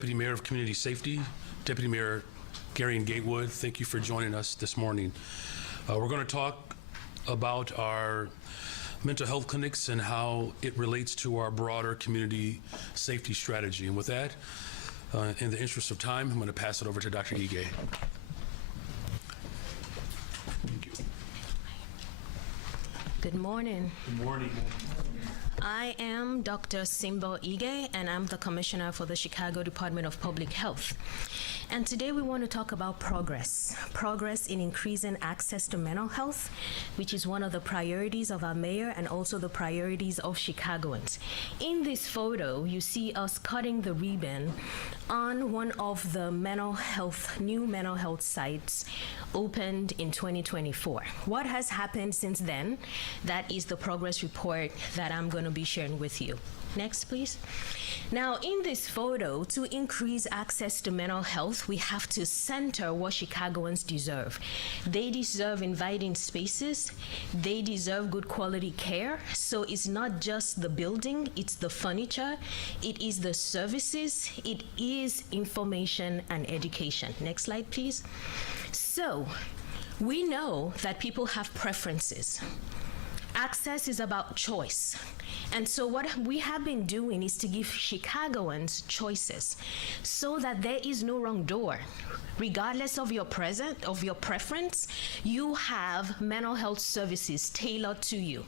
Deputy Mayor of Community Safety, Deputy Mayor Gary Gatewood, thank you for joining us this morning. We're going to talk about our mental health clinics and how it relates to our broader community safety strategy. And with that, in the interest of time, I'm going to pass it over to Dr. Ige. Thank you. Good morning. Good morning. I am Dr. Simbo Ige, and I'm the Commissioner for the Chicago Department of Public Health. And today we want to talk about progress in increasing access to mental health, which is one of the priorities of our mayor and also the priorities of Chicagoans. In this photo, you see us cutting the ribbon on one of the new mental health sites opened in 2024. What has happened since then? That is the progress report that I'm going to be sharing with you. Next, please. Now, in this photo, to increase access to mental health, we have to center what Chicagoans deserve. They deserve inviting spaces. They deserve good quality care. So it's not just the building, it's the furniture, it is the services, it is information and education. Next slide, please. So, we know that people have preferences. Access is about choice. And so what we have been doing is to give Chicagoans choices so that there is no wrong door. Regardless of your preference, you have mental health services tailored to you.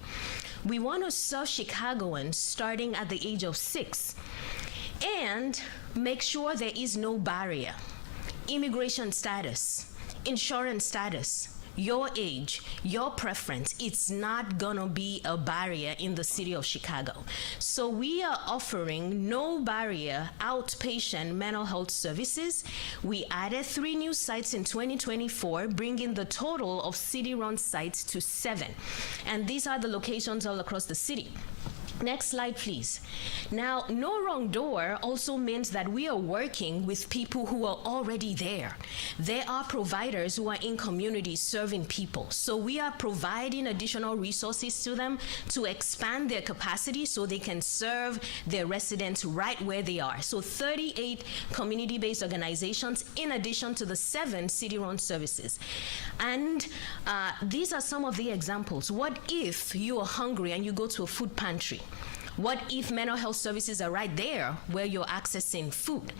We want to serve Chicagoans starting at the age of 6 and make sure there is no barrier. Immigration status, insurance status, your age, your preference, it's not gonna be a barrier in the city of Chicago. So we are offering no barrier outpatient mental health services. We added 3 new sites in 2024, bringing the total of city-run sites to 7. And these are the locations all across the city. Next slide, please. Now, no wrong door also means that we are working with people who are already there. There are providers who are in communities serving people. So we are providing additional resources to them to expand their capacity so they can serve their residents right where they are. So 38 community-based organizations in addition to the 7 city-run services. And these are some of the examples. What if you are hungry and you go to a food pantry? What if mental health services are right there where you're accessing food?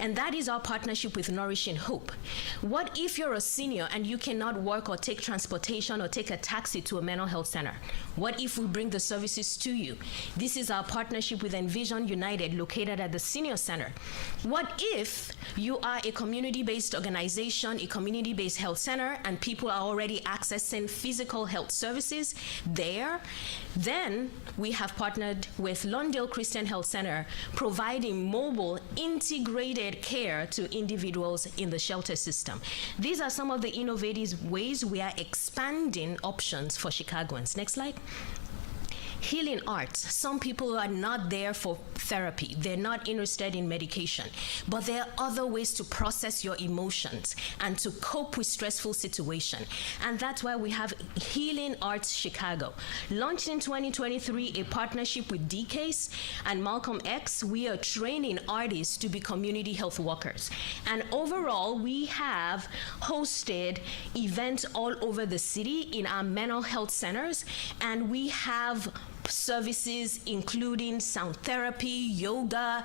And that is our partnership with Nourishing Hope. What if you're a senior and you cannot work or take transportation or take a taxi to a mental health center? What if we bring the services to you? This is our partnership with Envision United located at the Senior Center. What if you are a community-based organization, a community-based health center, and people are already accessing physical health services there? Then we have partnered with Lawndale Christian Health Center, providing mobile integrated care to individuals in the shelter system. These are some of the innovative ways we are expanding options for Chicagoans. Next slide. Healing arts. Some people are not there for therapy. They're not interested in medication. But there are other ways to process your emotions and to cope with stressful situations. And that's why we have Healing Arts Chicago. Launched in 2023, a partnership with DCASE and Malcolm X, we are training artists to be community health workers. And overall, we have hosted events all over the city in our mental health centers, and we have services including sound therapy, yoga,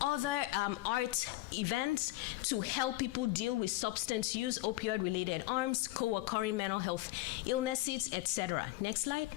other art events to help people deal with substance use, opioid-related harms, co-occurring mental health illnesses, etc. Next slide.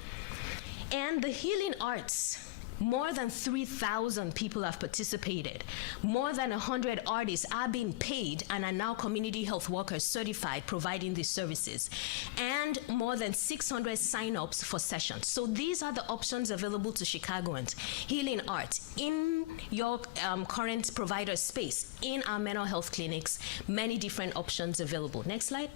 And the healing arts. More than 3,000 people have participated. More than 100 artists are being paid and are now community health workers certified providing these services. And more than 600 sign-ups for sessions. So these are the options available to Chicagoans. Healing arts in your current provider space, in our mental health clinics, many different options available. Next slide.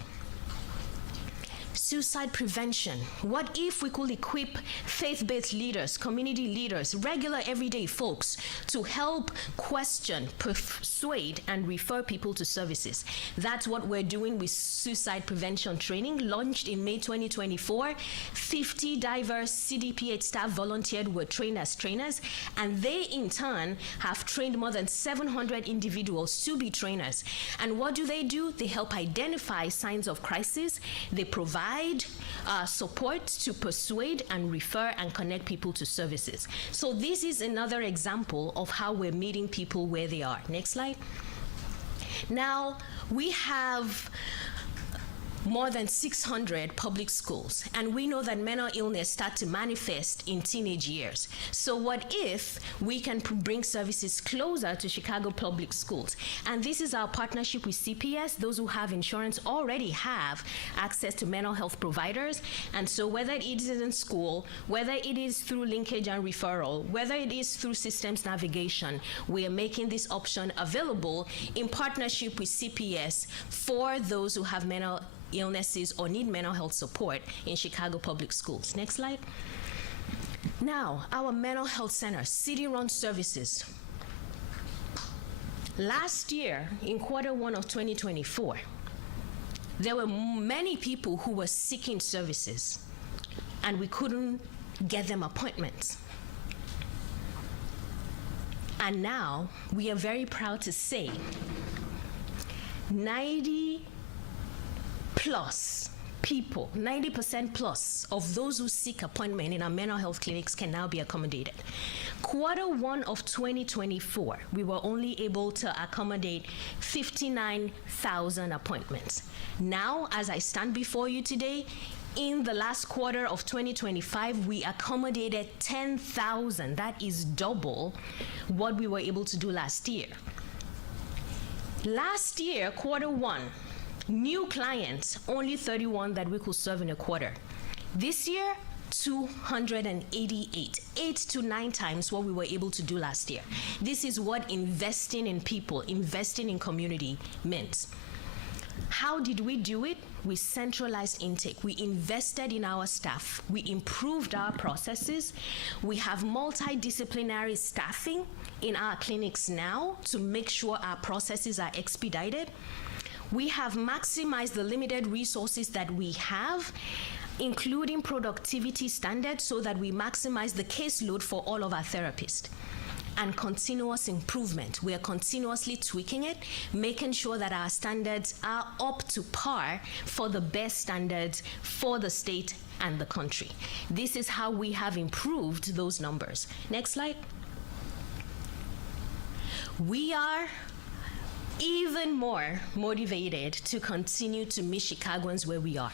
suicide prevention. What if we could equip faith-based leaders, community leaders, regular everyday folks to help question, persuade, and refer people to services? That's what we're doing with suicide prevention training, launched in May 2024. 50 diverse CDPH staff volunteered, were trained as trainers, and they in turn have trained more than 700 individuals to be trainers. And what do? They help identify signs of crisis. They provide support to persuade and refer and connect people to services. So this is another example of how we're meeting people where they are. Next slide. Now, we have more than 600 public schools, and we know that mental illness starts to manifest in teenage years. So what if we can bring services closer to Chicago public schools? And this is our partnership with CPS. Those who have insurance already have access to mental health providers, and so whether it is in school, whether it is through linkage and referral, whether it is through systems navigation, we are making this option available in partnership with CPS for those who have mental illnesses or need mental health support in Chicago public schools. Next slide. Now, our mental health center, city-run services. Last year, in Q1 of 2024, there were many people who were seeking services, and we couldn't get them appointments. And now, we are very proud to say 90% plus of those who seek appointment in our mental health clinics can now be accommodated. Q1 of 2024, we were only able to accommodate 59,000 appointments. Now, as I stand before you today, in the last quarter of 2025, we accommodated 10,000. That is double what we were able to do last year. Last year, Q1, new clients, only 31 that we could serve in a quarter. This year, 288, 8 to 9 times what we were able to do last year. This is what investing in people, investing in community meant. How did we do it? We centralized intake. We invested in our staff. We improved our processes. We have multidisciplinary staffing in our clinics now to make sure our processes are expedited. We have maximized the limited resources that we have, including productivity standards, so that we maximize the caseload for all of our therapists. And continuous improvement. We are continuously tweaking it, making sure that our standards are up to par for the best standards for the state and the country. This is how we have improved those numbers. Next slide. We are even more motivated to continue to meet Chicagoans where we are.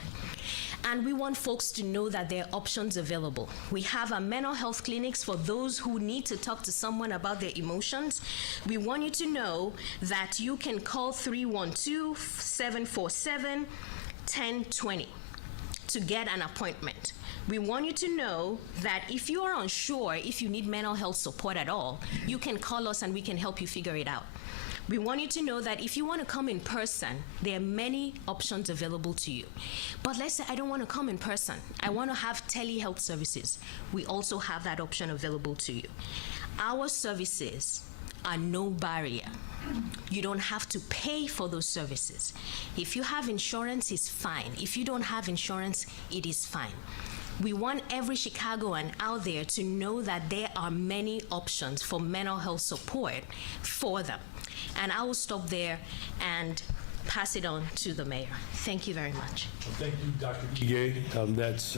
And we want folks to know that there are options available. We have our mental health clinics for those who need to talk to someone about their emotions. We want you to know that you can call 312-747-1020 to get an appointment. We want you to know that if you are unsure if you need mental health support at all, you can call us and we can help you figure it out. We want you to know that if you want to come in person, there are many options available to you. But let's say I don't want to come in person. I want to have telehealth services. We also have that option available to you. Our services are no barrier. You don't have to pay for those services. If you have insurance, it's fine. If you don't have insurance, it is fine. We want every Chicagoan out there to know that there are many options for mental health support for them. And I will stop there and pass it on to the mayor. Thank you very much. Thank you, Dr. Ige. That's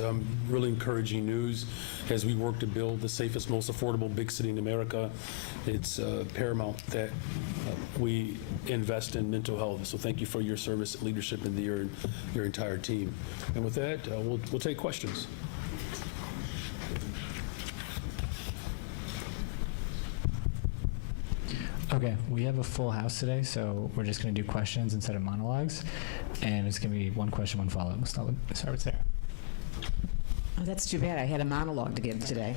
really encouraging news as we work to build the safest, most affordable big city in America. It's paramount that we invest in mental health. So thank you for your service, leadership, and your entire team. And with that, we'll take questions. Okay, we have a full house today, so we're just going to do questions instead of monologues, and it's going to be one question, one follow-up. We'll start with Sarah. Oh, that's too bad. I had a monologue to give today.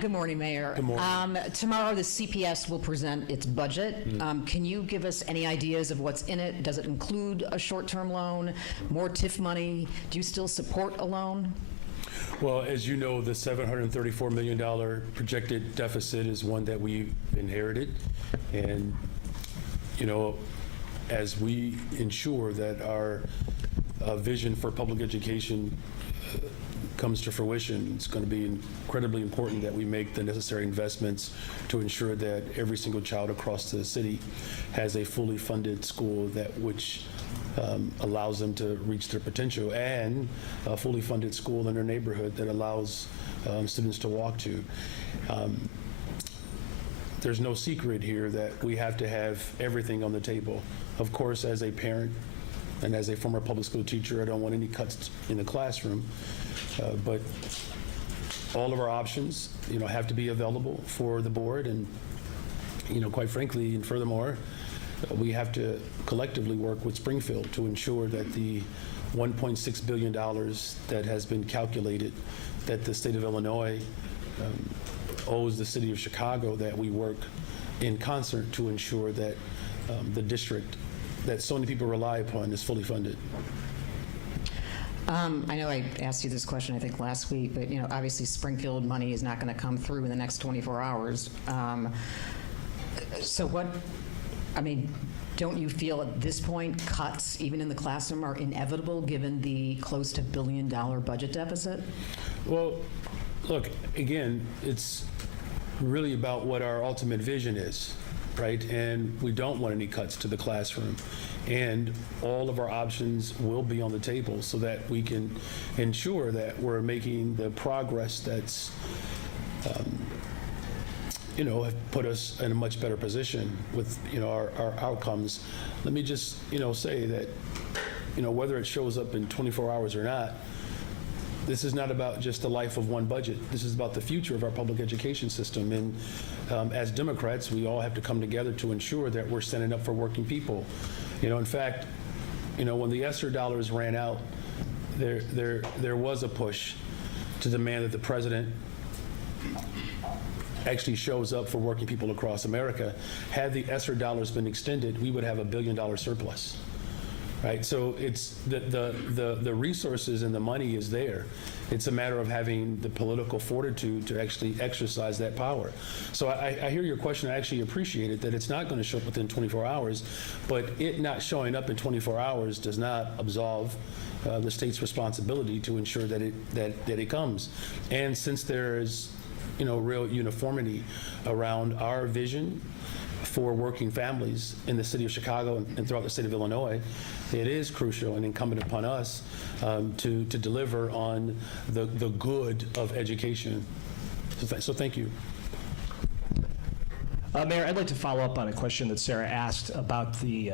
Good morning, Mayor. Good morning. Tomorrow, the CPS will present its budget. Can you give us any ideas of what's in it? Does it include a short-term loan, more TIF money? Do you still support a loan? Well, as you know, the $734 million projected deficit is one that we inherited. And, you know, as we ensure that our vision for public education comes to fruition, it's going to be incredibly important that we make the necessary investments to ensure that every single child across the city has a fully funded school which allows them to reach their potential, and a fully funded school in their neighborhood that allows students to walk to. There's no secret here that we have to have everything on the table. Of course, as a parent and as a former public school teacher, I don't want any cuts in the classroom, but all of our options, you know, have to be available for the board, and, you know, quite frankly, and furthermore, we have to collectively work with Springfield to ensure that the $1.6 billion that has been calculated that the state of Illinois owes the city of Chicago, that we work in concert to ensure that the district that so many people rely upon is fully funded. I know I asked you this question, I think, last week, but, you know, obviously Springfield money is not going to come through in the next 24 hours. So what, I mean, don't you feel at this point cuts, even in the classroom, are inevitable given the close to $1 billion budget deficit? Well, look, again, it's really about what our ultimate vision is, right? And we don't want any cuts to the classroom. And all of our options will be on the table so that we can ensure that we're making the progress that's, you know, have put us in a much better position with, you know, our outcomes. Let me just, you know, say that, you know, whether it shows up in 24 hours or not, this is not about just the life of one budget. This is about the future of our public education system. And as Democrats, we all have to come together to ensure that we're standing up for working people. You know, in fact, you know, when the ESSER dollars ran out, there was a push to demand that the president actually shows up for working people across America. Had the ESSER dollars been extended, we would have $1 billion surplus. Right, so it's the resources and the money is there. It's a matter of having the political fortitude to actually exercise that power. So I hear your question. I actually appreciate it, that it's not going to show up within 24 hours, but it not showing up in 24 hours does not absolve the state's responsibility to ensure that it comes. And since there is, you know, real uniformity around our vision for working families in the city of Chicago and throughout the state of Illinois, it is crucial and incumbent upon us to deliver on the good of education. So thank you. Mayor, I'd like to follow up on a question that Sarah asked about the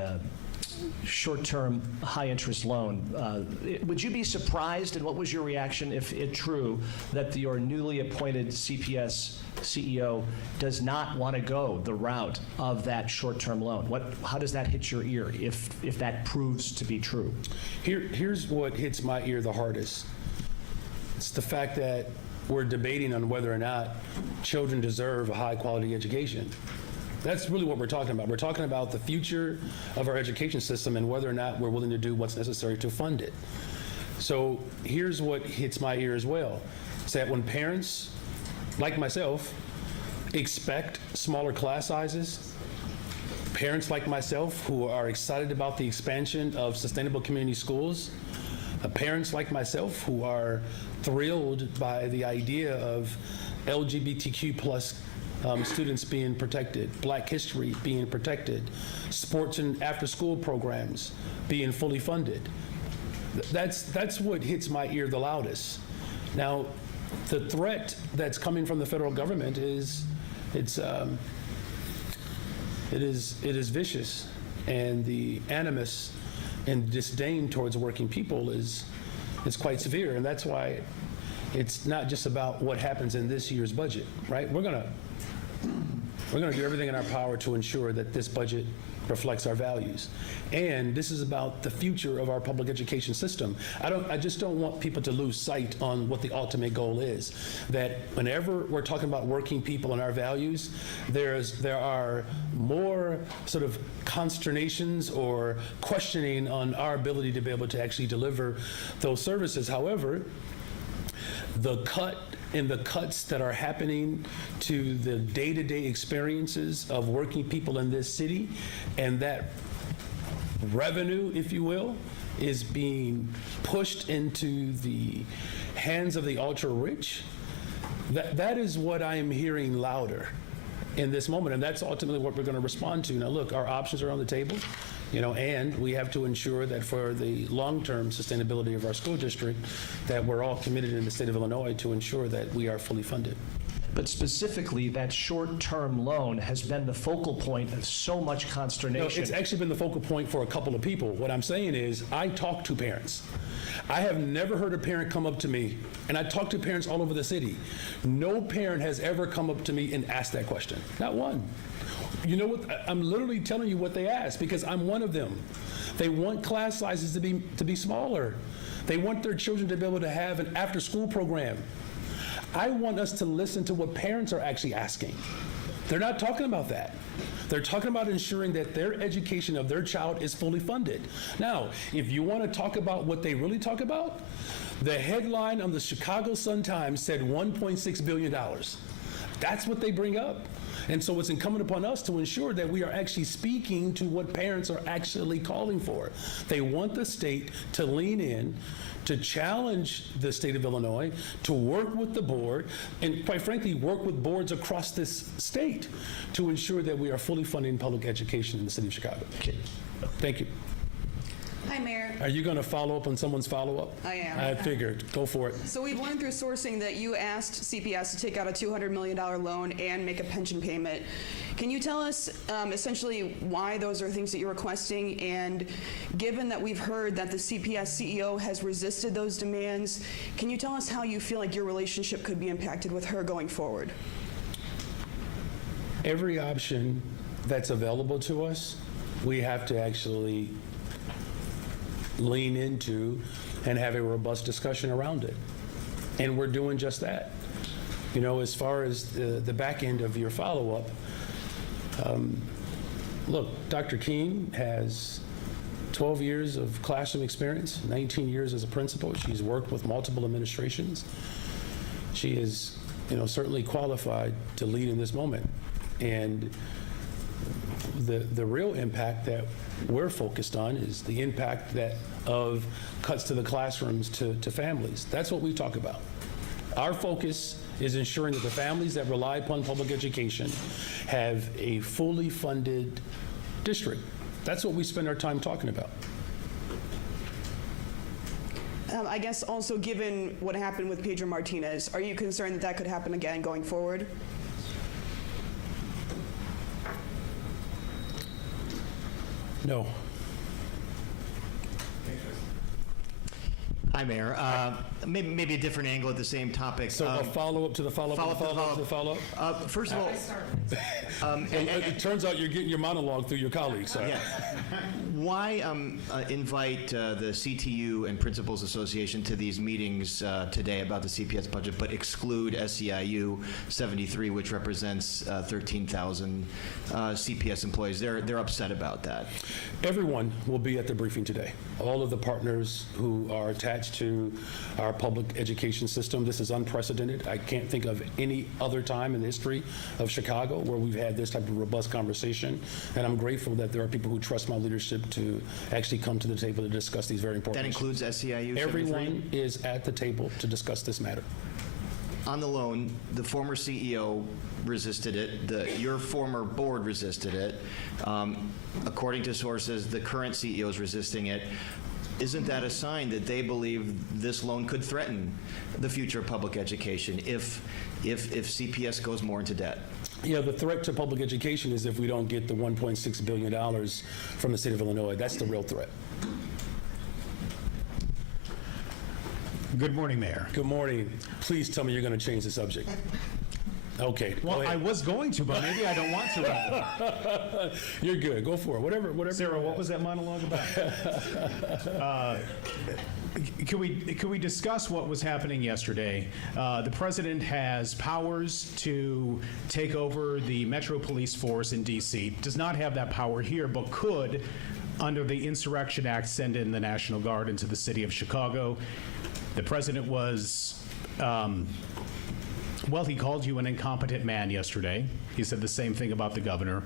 short-term high-interest loan. Would you be surprised, and what was your reaction if it true, that your newly appointed CPS CEO does not want to go the route of that short-term loan? How does that hit your ear if that proves to be true? Here's what hits my ear the hardest. It's the fact that we're debating on whether or not children deserve a high-quality education. That's really what we're talking about. We're talking about the future of our education system and whether or not we're willing to do what's necessary to fund it. So here's what hits my ear as well. It's that when parents, like myself, expect smaller class sizes, parents like myself who are excited about the expansion of sustainable community schools, parents like myself who are thrilled by the idea of LGBTQ plus students being protected, Black history being protected, sports and after-school programs being fully funded. That's what hits my ear the loudest. Now, the threat that's coming from the federal government is vicious, and the animus and disdain towards working people is quite severe, and that's why it's not just about what happens in this year's budget, right? We're gonna do everything in our power to ensure that this budget reflects our values. And this is about the future of our public education system. I just don't want people to lose sight on what the ultimate goal is. That whenever we're talking about working people and our values, there are more sort of consternations or questioning on our ability to be able to actually deliver those services. However, the cuts that are happening to the day-to-day experiences of working people in this city, and that revenue, if you will, is being pushed into the hands of the ultra-rich, that is what I am hearing louder in this moment, and that's ultimately what we're going to respond to. Now, look, our options are on the table. And we have to ensure that for the long-term sustainability of our school district, that we're all committed in the state of Illinois to ensure that we are fully funded. But specifically, that short-term loan has been the focal point of so much No, consternation. it's actually been the focal point for a couple of people. What I'm saying is, I talk to parents. I have never heard a parent come up to me, and I talk to parents all over the city. No parent has ever come up to me and asked that question. Not one. You know what? I'm literally telling you what they ask because I'm one of them. They want class sizes to be smaller. They want their children to be able to have an after-school program. I want us to listen to what parents are actually asking. They're not talking about that. They're talking about ensuring that their education of their child is fully funded. Now, if you want to talk about what they really talk about, the headline on the Chicago Sun-Times said $1.6 billion. That's what they bring up. And so it's incumbent upon us to ensure that we are actually speaking to what parents are actually calling for. They want the state to lean in, to challenge the state of Illinois, to work with the board, and quite frankly, work with boards across this state to ensure that we are fully funding public education in the city of Chicago. Thank you. Hi, Mayor. Are you going to follow up on someone's follow-up? I am. I figured. Go for it. So we've learned through sourcing that you asked CPS to take out a $200 million loan and make a pension payment. Can you tell us essentially why those are things that you're requesting? And given that we've heard that the CPS CEO has resisted those demands, can you tell us how you feel like your relationship could be impacted with her going forward? Every option that's available to us, we have to actually lean into and have a robust discussion around it. And we're doing just that. As far as the back end of your follow-up, look, Dr. Keene has 12 years of classroom experience, 19 years as a principal. She's worked with multiple administrations. She is, certainly qualified to lead in this moment. And the real impact that we're focused on is the impact of cuts to the classrooms to families. That's what we talk about. Our focus is ensuring that the families that rely upon public education have a fully funded district. That's what we spend our time talking about. I guess also given what happened with Pedro Martinez, are you concerned that that could happen again going forward? No. Hi, Mayor. Maybe a different angle at the same topic. So a follow-up to the follow-up to the follow-up to the follow-up? First of all, It turns out you're getting your monologue through your colleagues. yeah. Why invite the CTU and Principals Association to these meetings today about the CPS budget, but exclude SEIU 73, which represents 13,000 CPS employees? They're upset about that. Everyone will be at the briefing today. All of the partners who are attached to our public education system. This is unprecedented. I can't think of any other time in the history of Chicago where we've had this type of robust conversation. And I'm grateful that there are people who trust my leadership to actually come to the table to discuss these very important That issues. includes SEIU 73? Everyone is at the table to discuss this matter. On the loan, the former CEO resisted it. Your former board resisted it. According to sources, the current CEO is resisting it. Isn't that a sign that they believe this loan could threaten the future of public education if CPS goes more into debt? The threat to public education is if we don't get the $1.6 billion from the state of Illinois. That's the real threat. Good morning, Mayor. Good morning. Please tell me you're going to change the subject. Okay. go Well, I ahead. was going to, but maybe I don't want to right now. You're good. Go for it. Whatever. Sarah, what was that monologue about? Can we discuss what was happening yesterday? The president has powers to take over the Metro Police Force in D.C. Does not have that power here, but could, under the Insurrection Act, send in the National Guard into the city of Chicago. The president was, well, he called you an incompetent man yesterday. He said the same thing about the governor.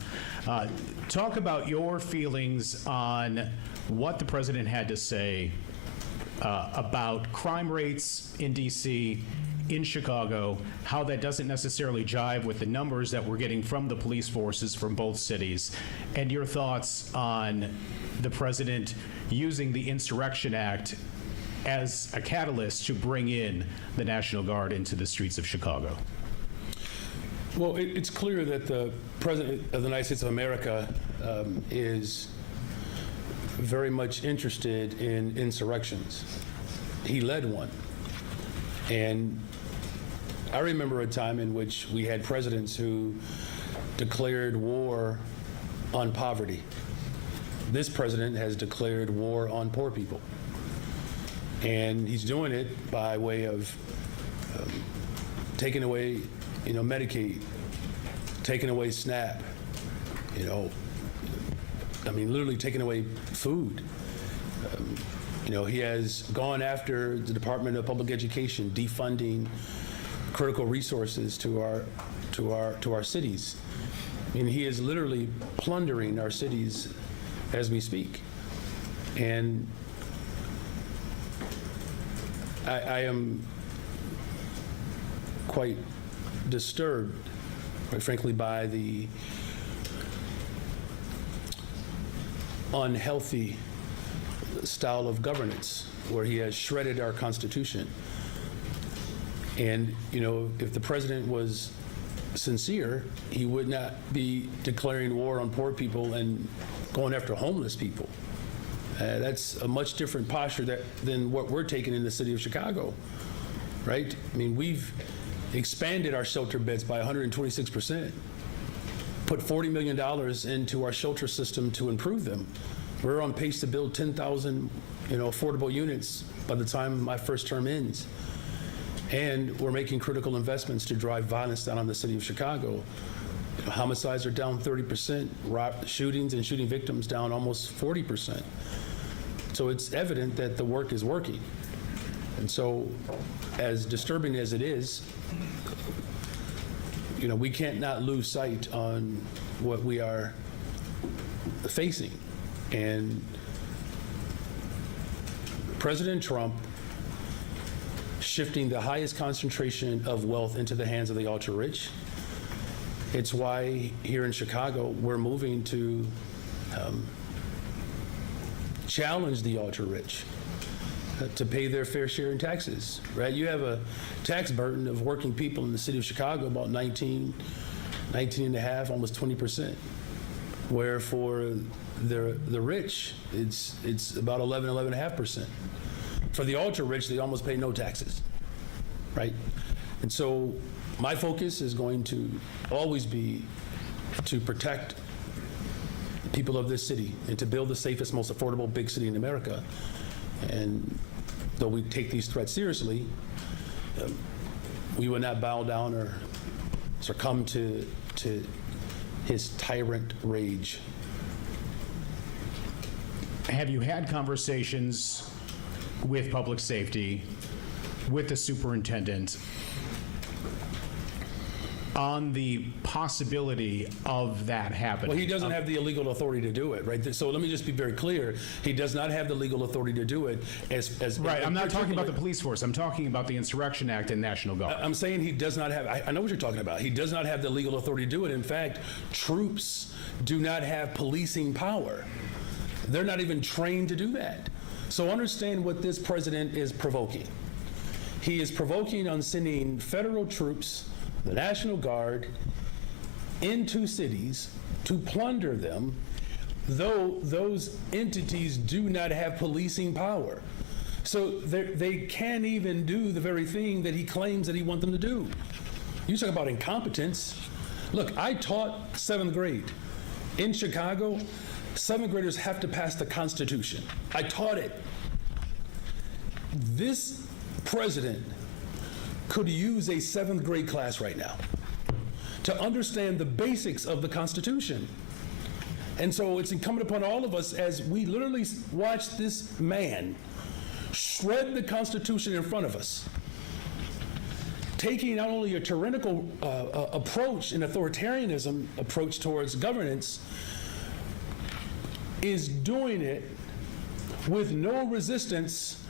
Talk about your feelings on what the president had to say about crime rates in D.C., in Chicago, how that doesn't necessarily jive with the numbers that we're getting from the police forces from both cities, and your thoughts on the president using the Insurrection Act as a catalyst to bring in the National Guard into the streets of Chicago. Well, it's clear that the President of the United States of America is very much interested in insurrections. He led one. And I remember a time in which we had presidents who declared war on poverty. This president has declared war on poor people. And he's doing it by way of taking away, Medicaid, taking away SNAP, literally taking away food. He has gone after the Department of Public Education, defunding critical resources to our cities. He is literally plundering our cities as we speak. And I am quite disturbed, quite frankly, by the unhealthy style of governance where he has shredded our Constitution. And, if the president was sincere, he would not be declaring war on poor people and going after homeless people. That's a much different posture than what we're taking in the city of Chicago, right? We've expanded our shelter beds by 126%, put $40 million into our shelter system to improve them. We're on pace to build 10,000, affordable units by the time my first term ends. And we're making critical investments to drive violence down on the city of Chicago. Homicides are down 30%, shootings and shooting victims down almost 40%. So it's evident that the work is working. And so, as disturbing as it is, we can't not lose sight on what we are facing. And President Trump shifting the highest concentration of wealth into the hands of the ultra-rich. It's why here in Chicago, we're moving to challenge the ultra-rich to pay their fair share in taxes, right? You have a tax burden of working people in the city of Chicago about 19 and a half, almost 20%, where for the rich, it's about 11.5%. For the ultra-rich, they almost pay no taxes, right? And so my focus is going to always be to protect people of this city and to build the safest, most affordable big city in America. And though we take these threats seriously, we will not bow down or succumb to his tyrant rage. Have you had conversations with public safety, with the superintendent, on the possibility of that happening? Well, he doesn't have the legal authority to do it, right? So let me just be very clear. He does not have the legal authority to do it as Right, I'm not talking about the police force. I'm talking about the Insurrection Act and National Guard. I'm saying he does not have, I know what you're talking about. He does not have the legal authority to do it. In fact, troops do not have policing power. They're not even trained to do that. So understand what this president is provoking. He is provoking on sending federal troops, the National Guard, into cities to plunder them, though those entities do not have policing power. So they can't even do the very thing that he claims that he wants them to do. You talk about incompetence. Look, I taught 7th grade. In Chicago, 7th graders have to pass the Constitution. I taught it. This president could use a 7th grade class right now to understand the basics of the Constitution. And so it's incumbent upon all of us as we literally watch this man shred the Constitution in front of us, taking not only a tyrannical approach, an authoritarianism approach towards governance, is doing it with no resistance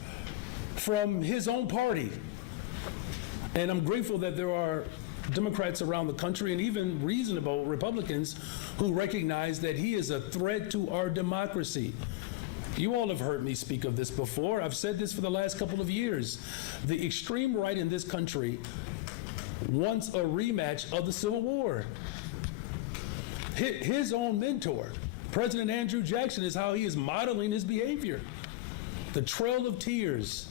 from his own party. And I'm grateful that there are Democrats around the country and even reasonable Republicans who recognize that he is a threat to our democracy. You all have heard me speak of this before. I've said this for the last couple of years. The extreme right in this country wants a rematch of the Civil War. His own mentor, President Andrew Jackson, is how he is modeling his behavior. The Trail of Tears,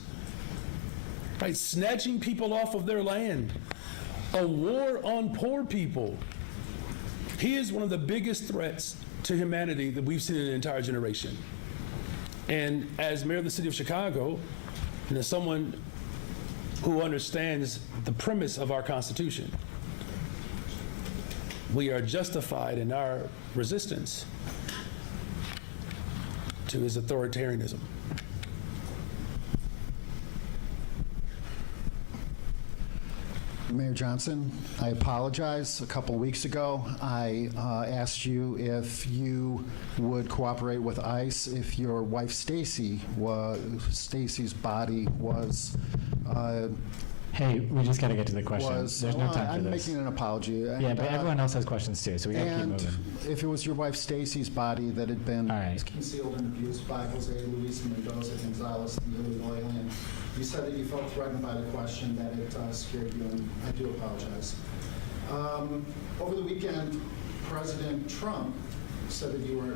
right? Snatching people off of their land. A war on poor people. He is one of the biggest threats to humanity that we've seen in an entire generation. And as mayor of the city of Chicago, and as someone who understands the premise of our Constitution, we are justified in our resistance to his authoritarianism. Mayor Johnson, I apologize. A couple weeks ago, I asked you if you would cooperate with ICE if your wife Stacy's body was. Hey, we just got to get to the question. Was There's no time for I'm this. making an apology. Yeah, but everyone else has questions too, so we got to keep And moving. if it was your wife Stacy's body that had been All right. concealed and abused by Jose Luis Mendoza Gonzalez, the illegal alien, you said that you felt threatened by the question, that it scared you, and I do apologize. Over the weekend, President Trump said that you were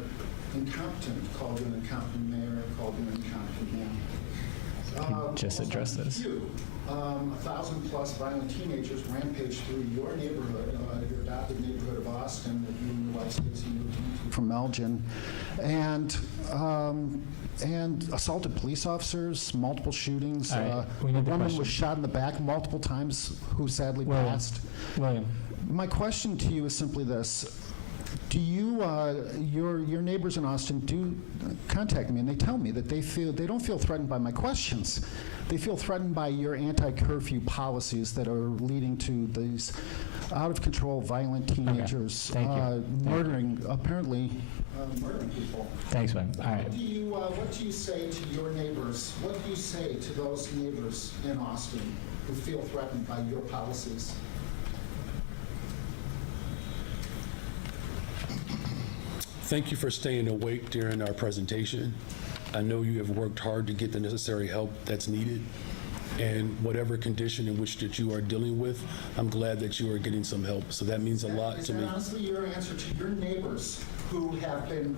incompetent, called you an incompetent mayor, called you an incompetent man. Just address this. 1,000+ violent teenagers rampaged through your neighborhood, your adopted neighborhood of Austin, that you and your wife Stacy moved into from Elgin, and assaulted police officers, multiple shootings. All right, A we need the woman question. was shot in the back multiple times, who sadly passed. William, My question to you is simply this. Do you, your neighbors in Austin do contact me, and they tell me that they don't feel threatened by my questions. They feel threatened by your anti-curfew policies that are leading to these out-of-control violent teenagers Thank you. apparently murdering people. thanks, William. All right. What do you say to your neighbors? What do you say to those neighbors in Austin who feel threatened by your policies? Thank you for staying awake during our presentation. I know you have worked hard to get the necessary help that's needed. And whatever condition in which that you are dealing with, I'm glad that you are getting some help. So that means a lot to me. Is that honestly your answer to your neighbors who have been,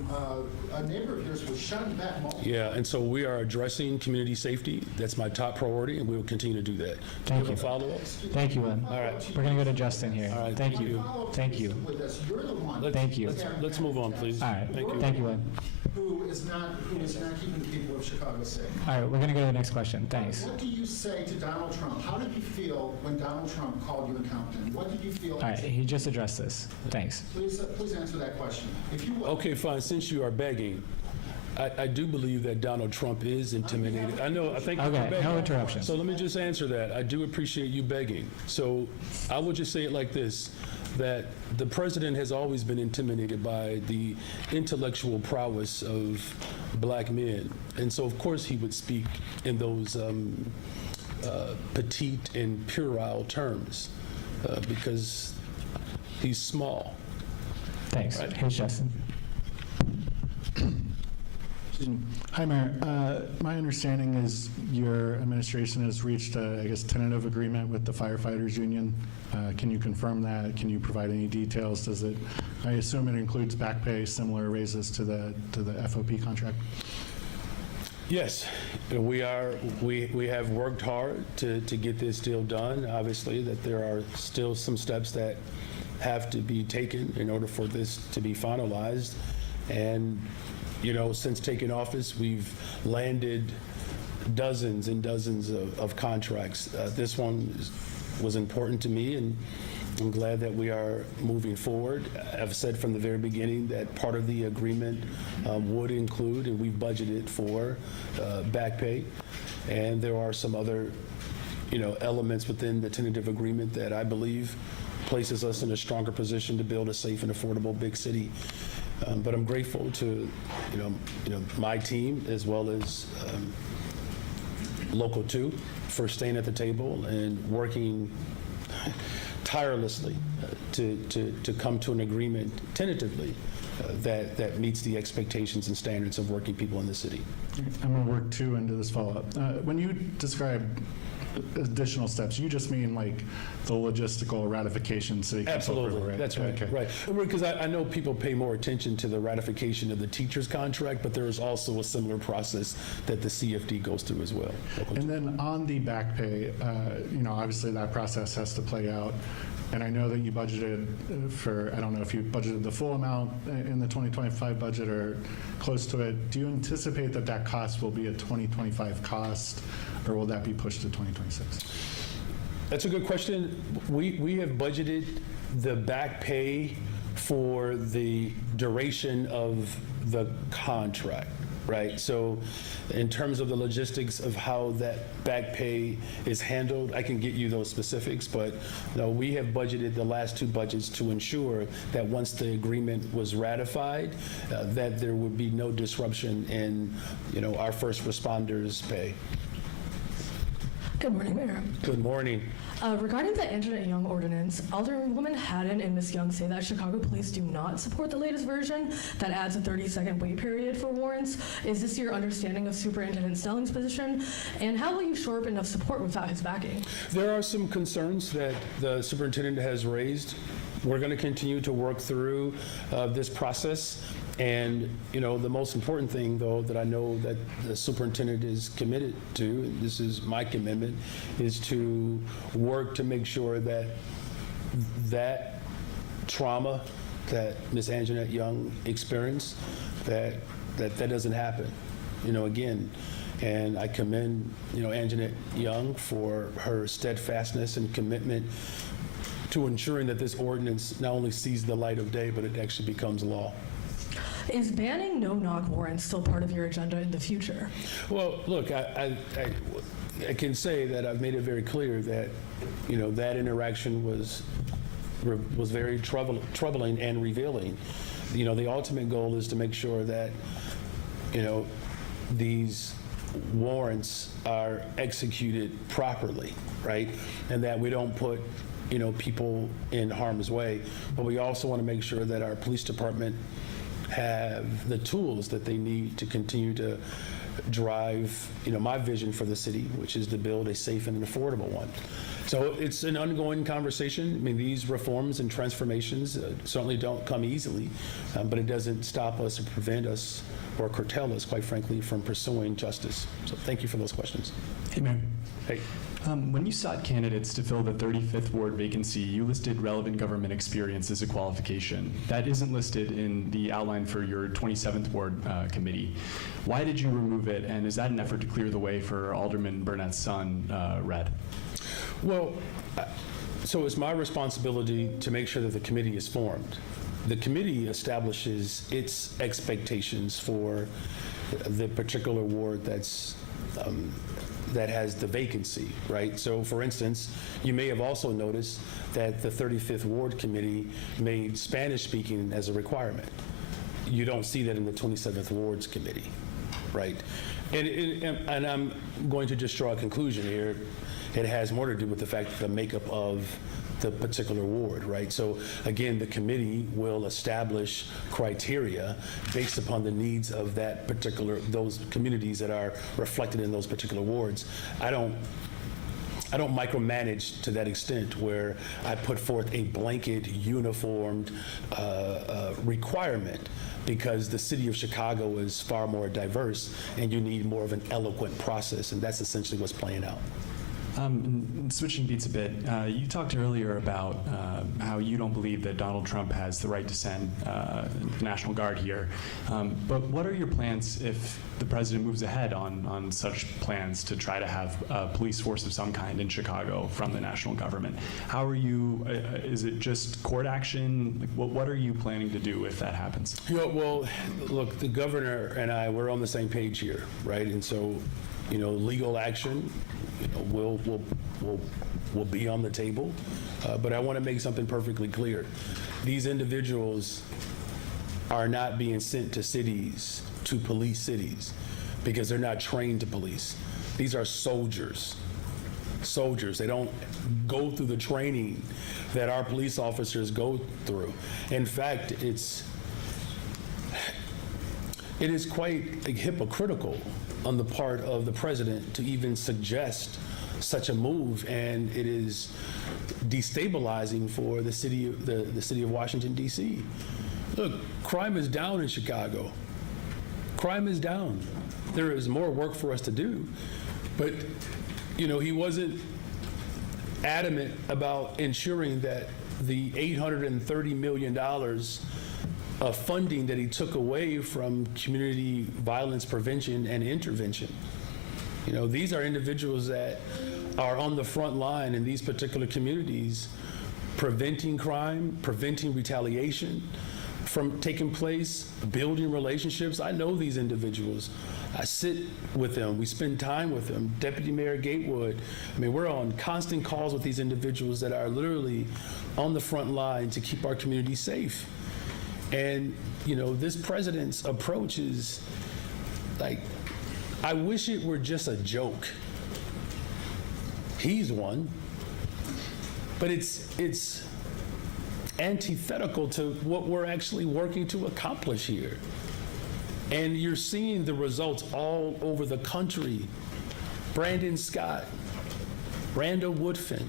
a neighbor of yours was shot in the back multiple? Yeah, and so we are addressing community safety. That's my top priority, and we will continue to do that. Do you have a follow-up? Thank you, William. All right. We're going to go to Justin here. All right. Thank you. Thank you. You're the one Thank you. Let's move on, please. All right. Thank you. Thank you, William. who is not keeping the people of Chicago safe. All right, we're going to go to the next question. Thanks. What do you say to Donald Trump? How did you feel when Donald Trump called you incompetent? What did you feel? All right, he just addressed this. Thanks. Please answer that question, if you would. Okay, fine. Since you are begging, I do believe that Donald Trump is intimidated. I know, I think you're Okay, begging. no interruptions. So let me just answer that. I do appreciate you begging. So I will just say it like this, that the president has always been intimidated by the intellectual prowess of black men. And so of course he would speak in those petite and puerile terms because he's small. Thanks. Right. Here's Justin. Hi, Mayor. My understanding is your administration has reached a, tentative agreement with the firefighters union. Can you confirm that? Can you provide any details? Does it? I assume it includes back pay, similar raises to the FOP contract. Yes, we have worked hard to get this deal done. Obviously, that there are still some steps that have to be taken in order for this to be finalized. And, since taking office, we've landed dozens and dozens of contracts. This one was important to me, and I'm glad that we are moving forward. I've said from the very beginning that part of the agreement would include, and we've budgeted for, back pay. And there are some other, elements within the tentative agreement that I believe places us in a stronger position to build a safe and affordable big city. But I'm grateful to, my team as well as Local 2 for staying at the table and working tirelessly to come to an agreement tentatively that meets the expectations and standards of working people in the city. I'm going to work two into this follow-up. When you describe additional steps, you just mean like the logistical ratification city council approval, Absolutely, right? that's right, Okay. right. Because I know people pay more attention to the ratification of the teacher's contract, but there is also a similar process that the CFD goes through as well. And then on the back pay, obviously that process has to play out. And I know that you budgeted for, I don't know if you budgeted the full amount in the 2025 budget or close to it. Do you anticipate that that cost will be a 2025 cost, or will that be pushed to 2026? That's a good question. We have budgeted the back pay for the duration of the contract, right? So in terms of the logistics of how that back pay is handled, I can get you those specifics, but no, we have budgeted the last two budgets to ensure that once the agreement was ratified, that there would be no disruption in, our first responders' pay. Good morning, Mayor. Good morning. Regarding the Anjanette Young ordinance, Alderwoman Haddon and Ms. Young say that Chicago police do not support the latest version that adds a 30-second wait period for warrants. Is this your understanding of Superintendent Stelling's position? And how will you shore up enough support without his backing? There are some concerns that the superintendent has raised. We're going to continue to work through this process. And, the most important thing, though, that I know that the superintendent is committed to, and this is my commitment, is to work to make sure that that trauma that Ms. Anjanette Young experienced, that doesn't happen, again. And I commend, Anjanette Young for her steadfastness and commitment to ensuring that this ordinance not only sees the light of day, but it actually becomes law. Is banning no-knock warrants still part of your agenda in the future? Well, look, I can say that I've made it very clear that, that interaction was very troubling and revealing. The ultimate goal is to make sure that, these warrants are executed properly, right? And that we don't put, people in harm's way. But we also want to make sure that our police department have the tools that they need to continue to drive, my vision for the city, which is to build a safe and an affordable one. So it's an ongoing conversation. I mean, these reforms and transformations certainly don't come easily, but it doesn't stop us or prevent us or curtail us, quite frankly, from pursuing justice. So thank you for those questions. Hey, Mayor. Hey. When you sought candidates to fill the 35th ward vacancy, you listed relevant government experience as a qualification. That isn't listed in the outline for your 27th ward committee. Why did you remove it, and is that an effort to clear the way for Alderman Burnett's son, Red? Well, so it's my responsibility to make sure that the committee is formed. The committee establishes its expectations for the particular ward that has the vacancy, right? So for instance, you may have also noticed that the 35th Ward Committee made Spanish speaking as a requirement. You don't see that in the 27th Wards Committee, right? And I'm going to just draw a conclusion here. It has more to do with the fact that the makeup of the particular ward, right? So again, the committee will establish criteria based upon the needs of those communities that are reflected in those particular wards. I I don't micromanage to that extent where I put forth a blanket, uniformed requirement, because the city of Chicago is far more diverse and you need more of an eloquent process, and that's essentially what's playing out. And switching beats a bit, you talked earlier about how you don't believe that Donald Trump has the right to send the National Guard here. But what are your plans if the president moves ahead on such plans to try to have a police force of some kind in Chicago from the national government? How are you, is it just court action? Like, what are you planning to do if that happens? Well, look, the governor and I, we're on the same page here, right? And so, legal action, will be on the table. But I want to make something perfectly clear. These individuals are not being sent to cities to police cities because they're not trained to police. These are soldiers. They don't go through the training that our police officers go through. In fact, it is quite hypocritical on the part of the president to even suggest such a move, and it is destabilizing for the city of Washington, D.C. Look, crime is down in Chicago. Crime is down. There is more work for us to do, but he wasn't adamant about ensuring that the $830 million of funding that he took away from community violence prevention and intervention. These are individuals that are on the front line in these particular communities, preventing crime, preventing retaliation from taking place, building relationships. I know these individuals. I sit with them. We spend time with them. Deputy Mayor Gatewood, we're on constant calls with these individuals that are literally on the front line to keep our community safe. And, this president's approach is I wish it were just a joke. He's one. But it's antithetical to what we're actually working to accomplish here. And you're seeing the results all over the country. Brandon Scott, Randall Woodfin,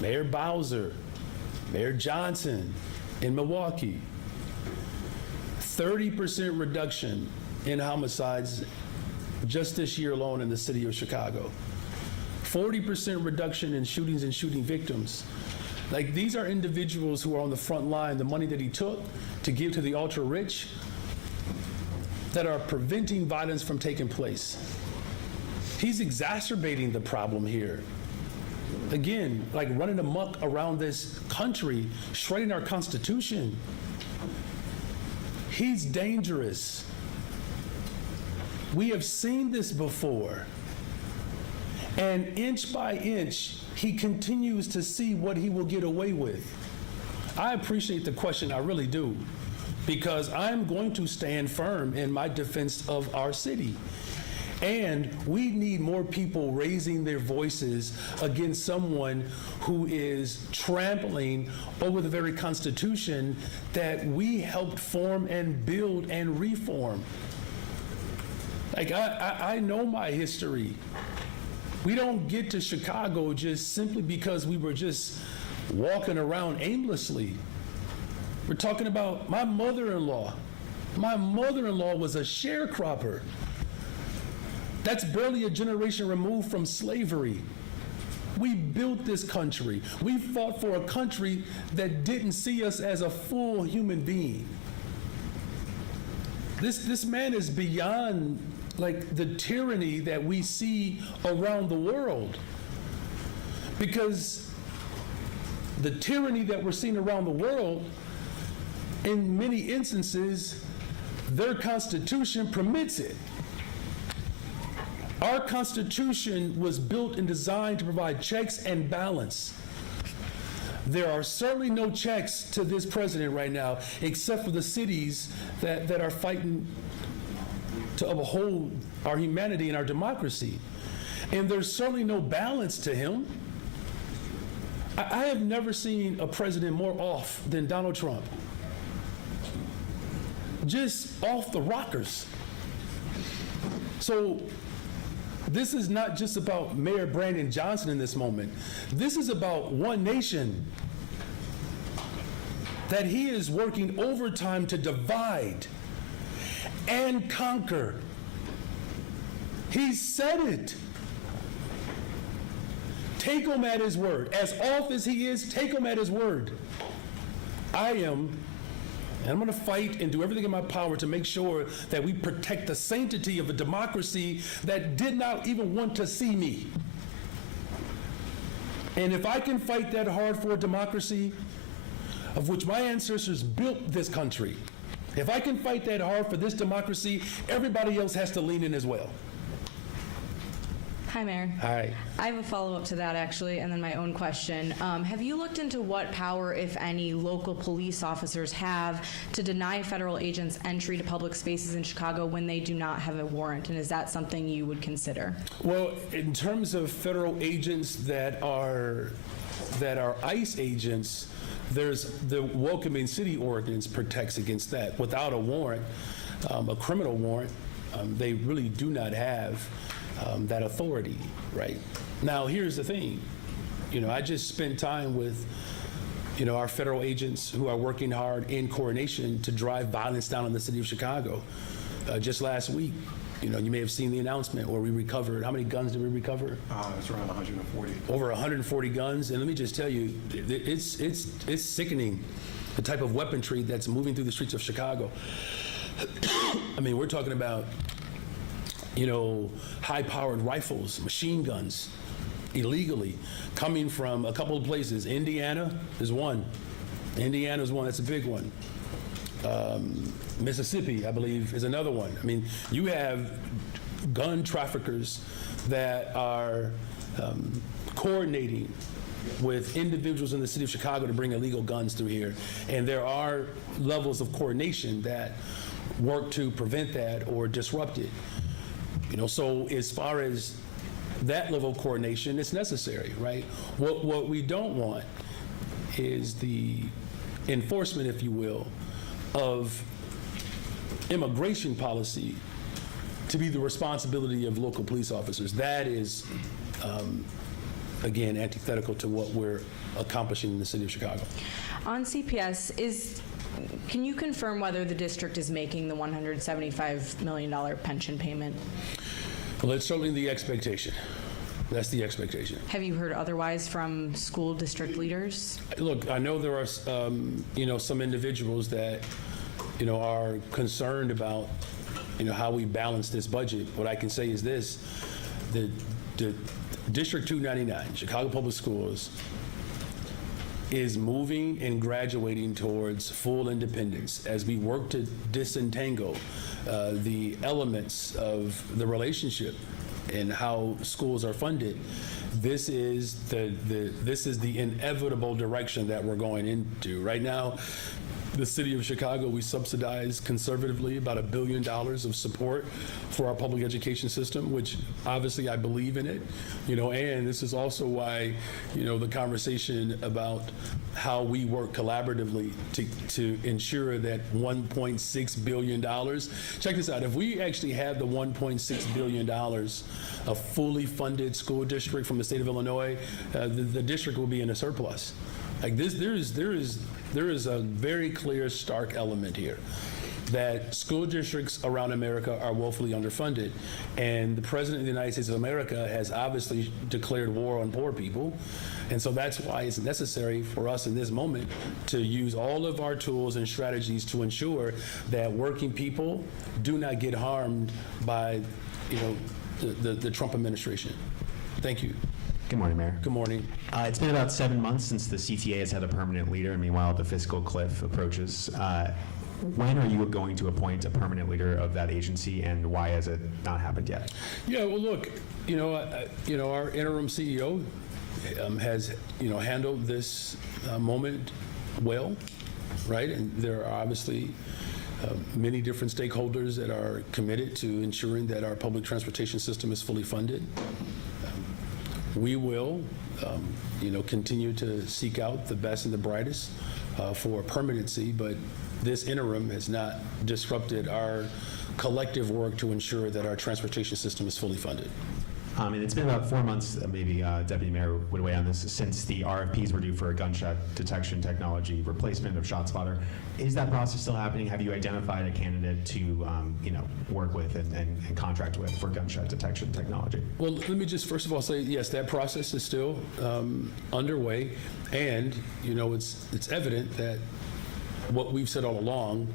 Mayor Bowser, Mayor Johnson in Milwaukee. 30% reduction in homicides just this year alone in the city of Chicago. 40% reduction in shootings and shooting victims. These are individuals who are on the front line, the money that he took to give to the ultra rich, that are preventing violence from taking place. He's exacerbating the problem here. Again, running amok around this country, shredding our Constitution. He's dangerous. We have seen this before. And inch by inch, he continues to see what he will get away with. I appreciate the question, I really do, because I'm going to stand firm in my defense of our city. And we need more people raising their voices against someone who is trampling over the very Constitution that we helped form and build and reform. I know my history. We don't get to Chicago just simply because we were just walking around aimlessly. We're talking about my mother-in-law. My mother-in-law was a sharecropper. That's barely a generation removed from slavery. We built this country. We fought for a country that didn't see us as a full human being. This man is beyond the tyranny that we see around the world. Because the tyranny that we're seeing around the world, in many instances, their Constitution permits it. Our Constitution was built and designed to provide checks and balance. There are certainly no checks to this president right now, except for the cities that are fighting to uphold our humanity and our democracy. And there's certainly no balance to him. I have never seen a president more off than Donald Trump. Just off the rockers. So This is not just about Mayor Brandon Johnson in this moment. This is about one nation. That he is working overtime to divide and conquer. He said it. Take him at his word. As off as he is, take him at his word. And I'm going to fight and do everything in my power to make sure that we protect the sanctity of a democracy that did not even want to see me. And if I can fight that hard for a democracy of which my ancestors built this country, if I can fight that hard for this democracy, everybody else has to lean in as well. Hi, Mayor. Hi. I have a follow-up to that, actually, and then my own question. Have you looked into what power, if any, local police officers have to deny federal agents entry to public spaces in Chicago when they do not have a warrant? And is that something you would consider? Well, in terms of federal agents that are ICE agents, there's the Welcoming City Ordinance protects against that. Without a warrant, a criminal warrant, they really do not have that authority, right? Now, here's the thing. I just spent time with, our federal agents who are working hard in coordination to drive violence down in the city of Chicago. Just last week, you may have seen the announcement where we recovered, how many guns did we recover? It's around 140. Over 140 guns. And let me just tell you, it's sickening, the type of weaponry that's moving through the streets of Chicago. I mean, we're talking about high-powered rifles, machine guns, illegally, coming from a couple of places. Indiana is one. That's a big one. Mississippi, I believe, is another one. I mean, you have gun traffickers that are coordinating with individuals in the city of Chicago to bring illegal guns through here. And there are levels of coordination that work to prevent that or disrupt it. So as far as that level of coordination, it's necessary, right? What we don't want is the enforcement, if you will, of immigration policy to be the responsibility of local police officers. That is, again, antithetical to what we're accomplishing in the city of Chicago. On CPS, can you confirm whether the district is making the $175 million pension payment? Well, it's certainly the expectation. That's the expectation. Have you heard otherwise from school district leaders? Look, I know there are, some individuals that, are concerned about, how we balance this budget. What I can say is this: the District 299, Chicago Public Schools, is moving and graduating towards full independence as we work to disentangle the elements of the relationship and how schools are funded. This is the inevitable direction that we're going into. Right now, the city of Chicago, we subsidize conservatively about $1 billion of support for our public education system, which obviously I believe in it, and this is also why, the conversation about how we work collaboratively to ensure that $1.6 billion, check this out, if we actually had the $1.6 billion a fully funded school district from the state of Illinois, the district will be in a surplus. Like this, there is a very clear, stark element here that school districts around America are woefully underfunded, and the President of the United States of America has obviously declared war on poor people, and so that's why it's necessary for us in this moment to use all of our tools and strategies to ensure that working people do not get harmed by, the Trump administration. Thank you. Good morning, Mayor. Good morning. It's been about 7 months since the CTA has had a permanent leader, and meanwhile the fiscal cliff approaches. When are you going to appoint a permanent leader of that agency, and why has it not happened yet? Yeah, well, look, our interim CEO has, handled this moment well, right? And there are obviously many different stakeholders that are committed to ensuring that our public transportation system is fully funded. We will, continue to seek out the best and the brightest for permanency, but this interim has not disrupted our collective work to ensure that our transportation system is fully funded. And it's been about 4 months, maybe Deputy Mayor would weigh on this, since the RFPs were due for a gunshot detection technology replacement of ShotSpotter. Is that process still happening? Have you identified a candidate to, work with and contract with for gunshot detection technology? Well, let me just first of all say, yes, that process is still underway, and it's evident that what we've said all along,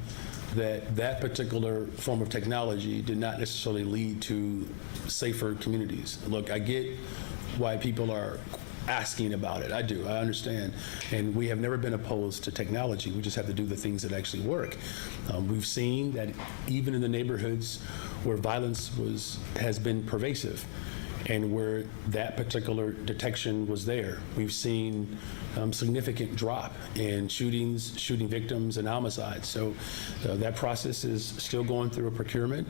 that particular form of technology did not necessarily lead to safer communities. Look, I get why people are asking about it. I do. I understand. And we have never been opposed to technology. We just have to do the things that actually work. We've seen that even in the neighborhoods where violence has been pervasive and where that particular detection was there, we've seen significant drop in shootings, shooting victims, and homicides. So that process is still going through a procurement.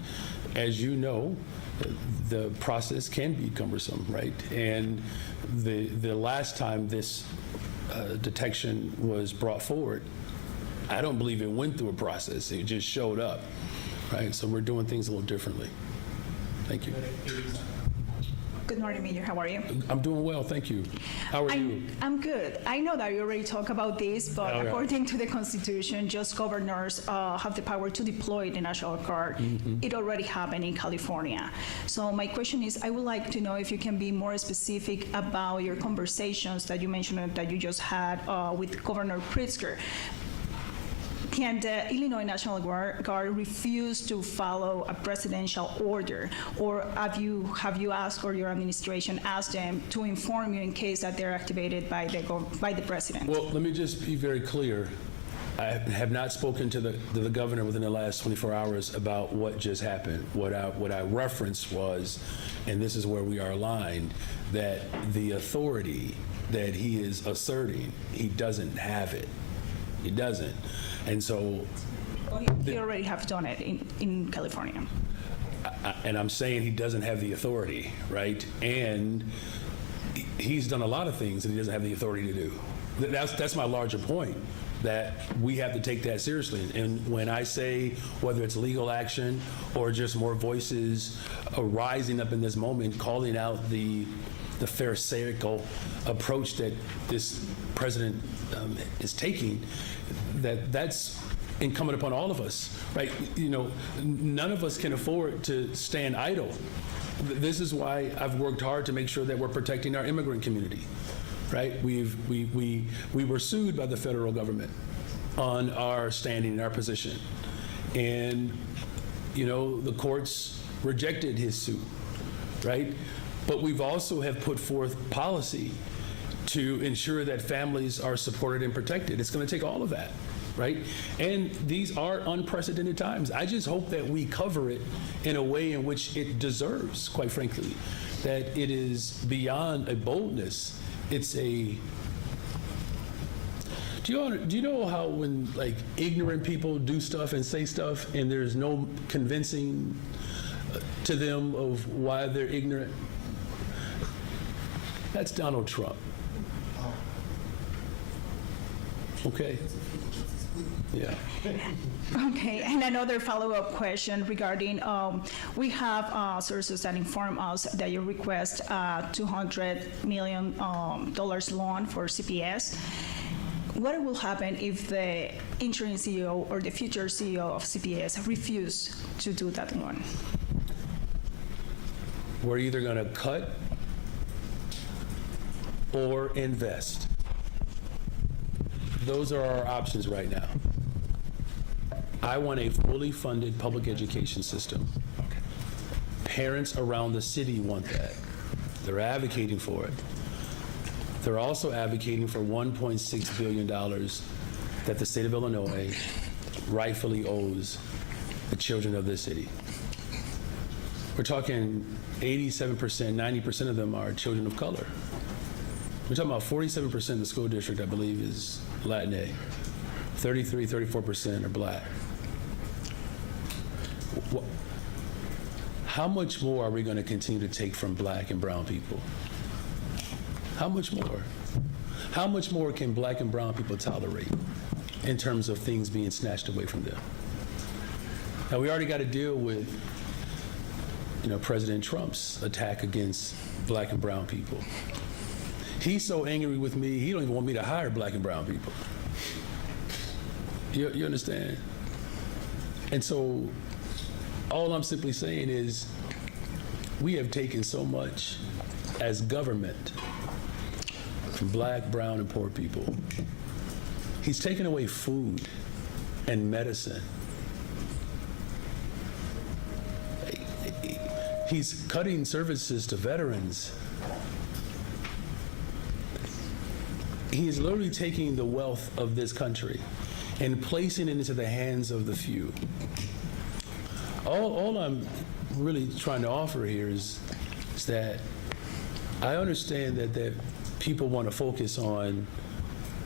As you know, the process can be cumbersome, right? And the last time this detection was brought forward, I don't believe it went through a process. It just showed up, right? So we're doing things a little differently. Thank you. Good morning, Mayor. How are you? I'm doing well, thank you. How are you? I'm good. I know that you already talked about this, but according to the Constitution, just governors have the power to deploy the National Guard. It already happened in California. So my question is, I would like to know if you can be more specific about your conversations that you mentioned that you just had with Governor Pritzker. Can the Illinois National Guard refuse to follow a presidential order, or have you asked, or your administration asked them to inform you in case that they're activated by the president? Well, let me just be very clear. I have not spoken to the governor within the last 24 hours about what just happened. What I referenced was, and this is where we are aligned, that the authority that he is asserting, he doesn't have it. He doesn't. And so he already have done it in California. And I'm saying he doesn't have the authority, right? And he's done a lot of things that he doesn't have the authority to do. That's my larger point, that we have to take that seriously. And when I say whether it's legal action or just more voices rising up in this moment, calling out the pharisaical approach that this president is taking, that's incumbent upon all of us, right? None of us can afford to stand idle. This is why I've worked hard to make sure that we're protecting our immigrant community, right? We were sued by the federal government on our standing and our position, and the courts rejected his suit, right? But we've also have put forth policy to ensure that families are supported and protected. It's going to take all of that, right? And these are unprecedented times. I just hope that we cover it in a way in which it deserves, quite frankly, that it is beyond a boldness. It's a... Do you know how when ignorant people do stuff and say stuff and there's no convincing to them of why they're ignorant? That's Donald Trump. Okay. Yeah. Okay, and another follow-up question regarding, we have sources that inform us that you request $200 million loan for CPS. What will happen if the interim CEO or the future CEO of CPS refuse to do that loan? We're either going to cut or invest. Those are our options right now. I want a fully funded public education system. Parents around the city want that. They're advocating for it. They're also advocating for $1.6 billion that the state of Illinois rightfully owes the children of this city. We're talking 87%, 90% of them are children of color. We're talking about 47% of the school district, I believe, is Latinx. 33, 34% are black. How much more are we going to continue to take from black and brown people? How much more? How much more can black and brown people tolerate in terms of things being snatched away from them? Now, we already got to deal with President Trump's attack against black and brown people. He's so angry with me, he don't even want me to hire black and brown people. You understand? And so all I'm simply saying is we have taken so much as government from black, brown, and poor people. He's taken away food and medicine. He's cutting services to veterans. He is literally taking the wealth of this country and placing it into the hands of the few. All I'm really trying to offer here is that I understand that people want to focus on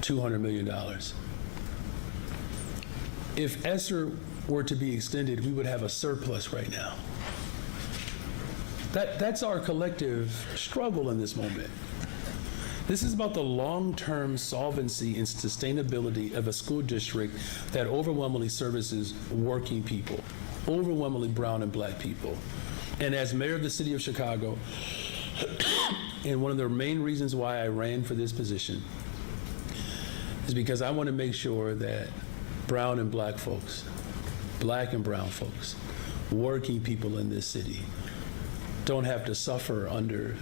$200 million. If ESSER were to be extended, we would have a surplus right now. That's our collective struggle in this moment. This is about the long-term solvency and sustainability of a school district that overwhelmingly services working people, overwhelmingly brown and black people. And as mayor of the city of Chicago, and one of the main reasons why I ran for this position is because I want to make sure that brown and black folks, black and brown folks, working people in this city don't have to suffer under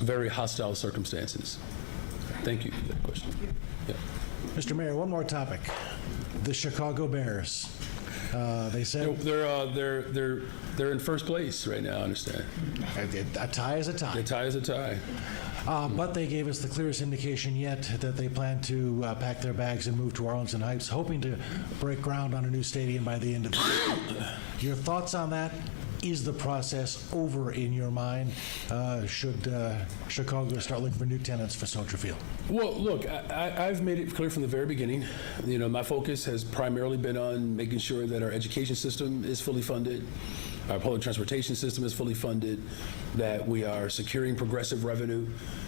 very hostile circumstances. Thank you for that question. Yeah. Mr. Mayor, one more topic. The Chicago Bears. They said They're in first place right now, I understand. A tie is a tie. A tie is a tie. But they gave us the clearest indication yet that they plan to pack their bags and move to Arlington Heights, hoping to break ground on a new stadium by the end of the year. Your thoughts on that? Is the process over in your mind? Should Chicago start looking for new tenants for Soldier Field? Well, look, I've made it clear from the very beginning. My focus has primarily been on making sure that our education system is fully funded, our public transportation system is fully funded, that we are securing progressive revenue.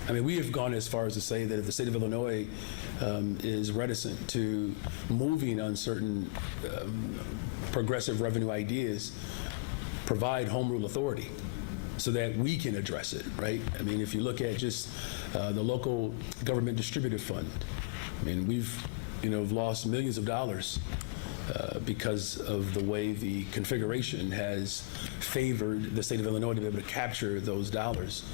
I mean, we have gone as far as to say that if the state of Illinois is reticent to moving on certain progressive revenue ideas, provide home rule authority so that we can address it, right? I mean, if you look at just the local government distributive fund, I mean, we've lost millions of dollars because of the way the configuration has favored the state of Illinois to be able to capture those dollars.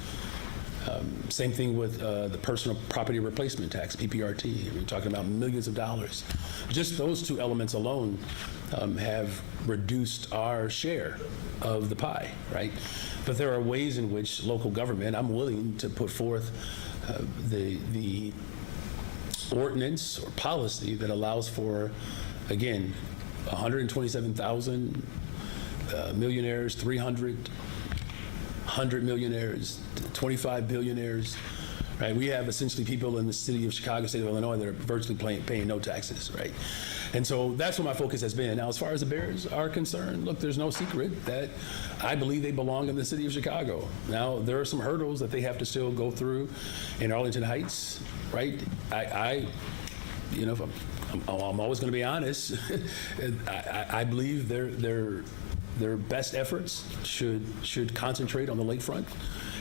Same thing with the personal property replacement tax, PPRT. We're talking about millions of dollars. Just those two elements alone have reduced our share of the pie, right? But there are ways in which local government, I'm willing to put forth the ordinance or policy that allows for, again, 127,000 millionaires, 100 millionaires, 25 billionaires, right? We have essentially people in the city of Chicago, state of Illinois, that are virtually paying no taxes, right? And so that's what my focus has been. Now, as far as the Bears are concerned, look, there's no secret that I believe they belong in the city of Chicago. Now, there are some hurdles that they have to still go through in Arlington Heights, right? I'm always going to be honest. I believe their best efforts should concentrate on the lakefront.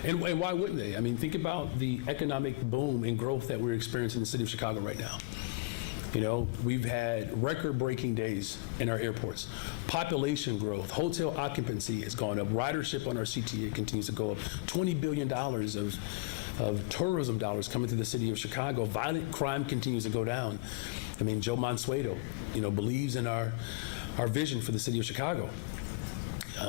And why wouldn't they? I mean, think about the economic boom and growth that we're experiencing in the city of Chicago right now. We've had record-breaking days in our airports. Population growth, hotel occupancy has gone up. Ridership on our CTA continues to go up. $20 billion of tourism dollars coming to the city of Chicago. Violent crime continues to go down. I mean, Joe Mansueto, believes in our vision for the city of Chicago.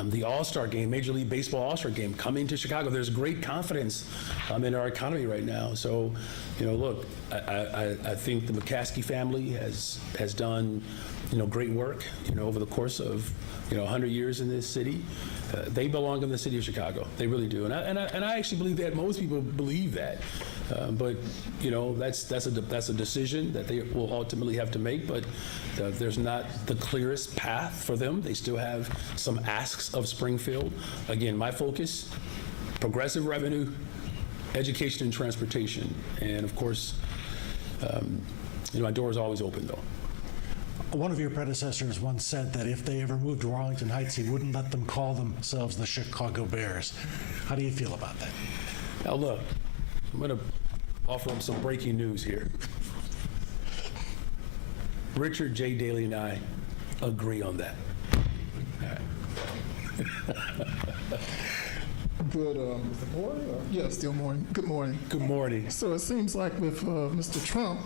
The All-Star game, Major League Baseball All-Star game coming to Chicago. There's great confidence in our economy right now. So, look, I think the McCaskey family has done, great work, over the course of, 100 years in this city. They belong in the city of Chicago. They really do. And I actually believe that most people believe that. But that's a decision that they will ultimately have to make. But there's not the clearest path for them. They still have some asks of Springfield. Again, my focus: progressive revenue, education, and transportation. And of course, my door is always open, though. One of your predecessors once said that if they ever moved to Arlington Heights, he wouldn't let them call themselves the Chicago Bears. How do you feel about that? Now, look, I'm going to offer up some breaking news here. Richard J. Daley and I agree on that. Good morning. Yeah, still morning. Good morning. Good morning. So it seems like with Mr. Trump,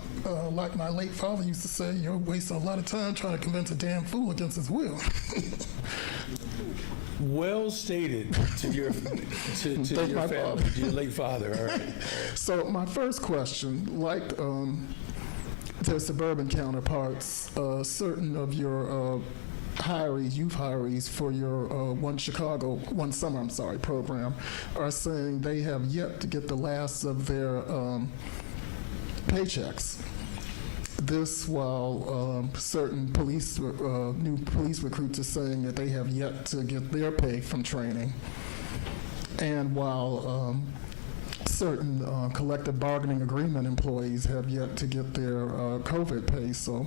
like my late father used to say, you're wasting a lot of time trying to convince a damn fool against his will. Well stated to your to Thank your my family, father. to your late father. All right. So my first question, like their suburban counterparts, certain of your youth hirees for your One Summer program are saying they have yet to get the last of their paychecks. This while certain new police recruits are saying that they have yet to get their pay from training. And while certain collective bargaining agreement employees have yet to get their COVID pay. So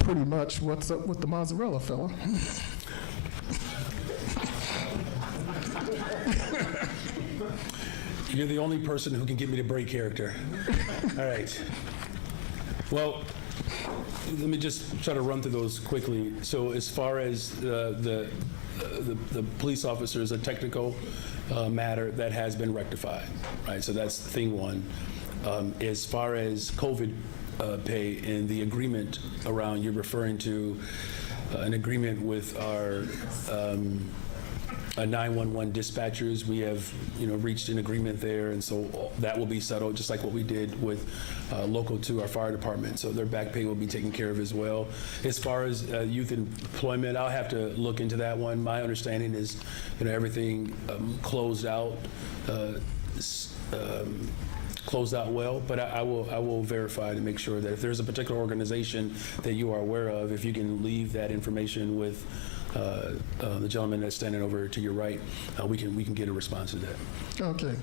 pretty much what's up with the mozzarella fella? You're the only person who can get me to break character. All right. Well, let me just try to run through those quickly. So as far as the police officers, a technical matter that has been rectified, right? So that's thing one. As far as COVID pay and the agreement around, you're referring to an agreement with our 911 dispatchers. We have, reached an agreement there, and so that will be settled, just like what we did with local to our fire department. So their back pay will be taken care of as well. As far as youth employment, I'll have to look into that one. My understanding is, everything closed out well, but I will verify to make sure that if there's a particular organization that you are aware of, if you can leave that information with the gentleman that's standing over to your right, we can get a response to that. Okay.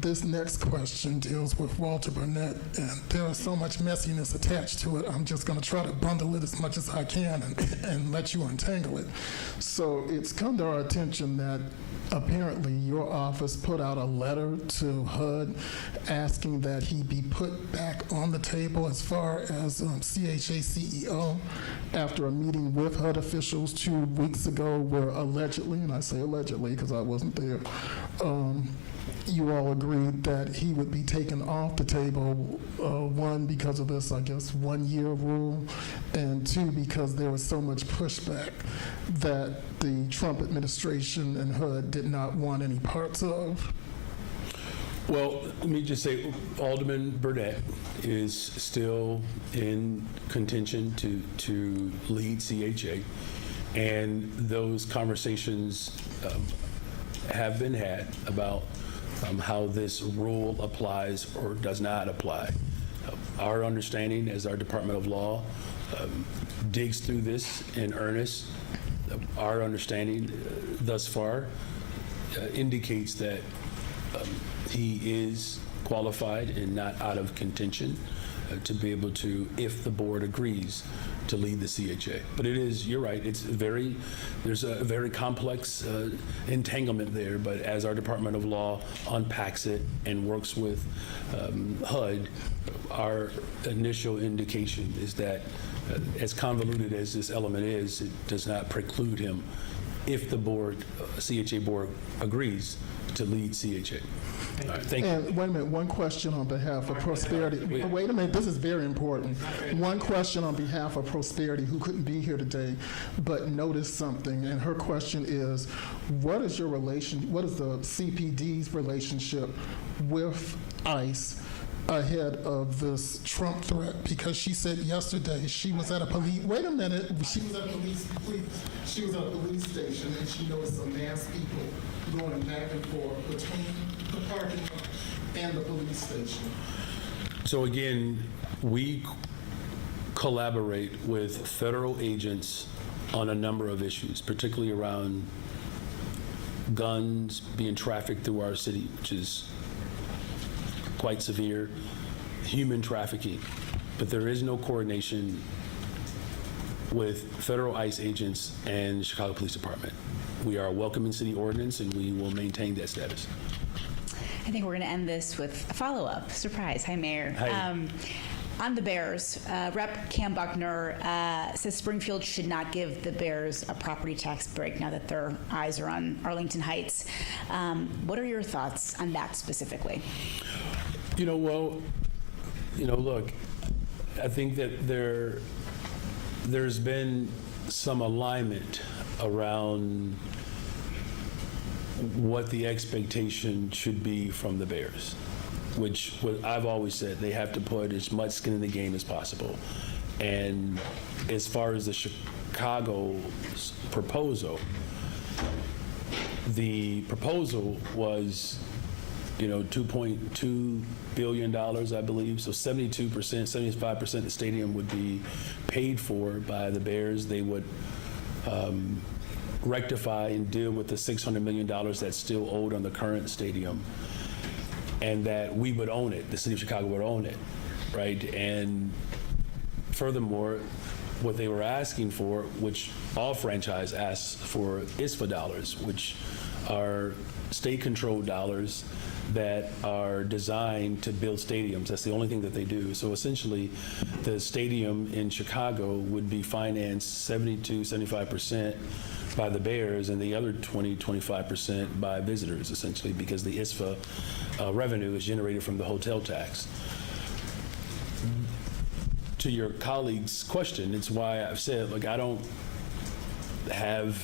This next question deals with Walter Burnett, and there is so much messiness attached to it. I'm just going to try to bundle it as much as I can and let you untangle it. So it's come to our attention that apparently your office put out a letter to HUD asking that he be put back on the table as far as CHA CEO after a meeting with HUD officials 2 weeks ago where allegedly, and I say allegedly because I wasn't there, you all agreed that he would be taken off the table, one, because of this, 1 year rule, and two, because there was so much pushback that the Trump administration and HUD did not want any parts of. Well, let me just say, Alderman Burnett is still in contention to lead CHA, and those conversations have been had about how this rule applies or does not apply. Our understanding as our Department of Law digs through this in earnest. Our understanding thus far indicates that he is qualified and not out of contention to be able to, if the board agrees, to lead the CHA. But it is, you're right, there's a very complex entanglement there, but as our Department of Law unpacks it and works with HUD, our initial indication is that as convoluted as this element is, it does not preclude him, if the board, CHA board agrees, to lead CHA. All right, thank you. And wait a minute, one question on behalf of Prosperity. Wait a minute, this is very important. One question on behalf of Prosperity, who couldn't be here today, but noticed something, and her question is, what is the CPD's relationship with ICE ahead of this Trump threat? Because she said yesterday she was at a police, wait a minute, she was at a police station, and she noticed some masked people going back and forth between the parking lot and the police station. So again, we collaborate with federal agents on a number of issues, particularly around guns being trafficked through our city, which is quite severe, human trafficking. But there is no coordination with federal ICE agents and the Chicago Police Department. We are a welcoming city ordinance, and we will maintain that status. I think we're going to end this with a follow-up. Surprise. Hi, Mayor. Hi. On the Bears, Rep. Cam Buckner says Springfield should not give the Bears a property tax break now that their eyes are on Arlington Heights. What are your thoughts on that specifically? Look, I think that there's been some alignment around what the expectation should be from the Bears, which what I've always said, they have to put as much skin in the game as possible. And as far as the Chicago's proposal, the proposal was, $2.2 billion, I believe. So 72%, 75% of the stadium would be paid for by the Bears. They would rectify and deal with the $600 million that's still owed on the current stadium, and that we would own it, the city of Chicago would own it, right? And furthermore, what they were asking for, which all franchise asks for, ISFA dollars, which are state-controlled dollars that are designed to build stadiums. That's the only thing that they do. So essentially, the stadium in Chicago would be financed 75% by the Bears, and the other 25% by visitors, essentially, because the ISFA revenue is generated from the hotel tax. To your colleague's question, it's why I've said, look, I don't have,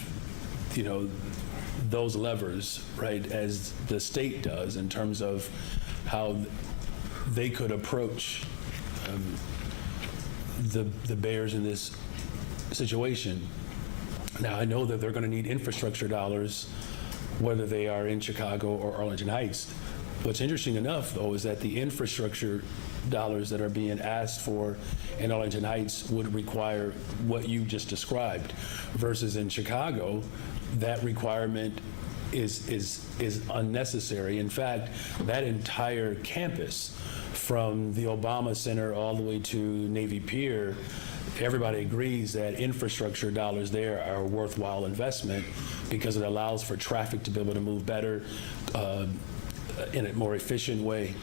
those levers, right, as the state does in terms of how they could approach the Bears in this situation. Now, I know that they're going to need infrastructure dollars, whether they are in Chicago or Arlington Heights. What's interesting enough, though, is that the infrastructure dollars that are being asked for in Arlington Heights would require what you just described, versus in Chicago, that requirement is unnecessary. In fact, that entire campus, from the Obama Center all the way to Navy Pier, everybody agrees that infrastructure dollars there are a worthwhile investment because it allows for traffic to be able to move better in a more efficient way.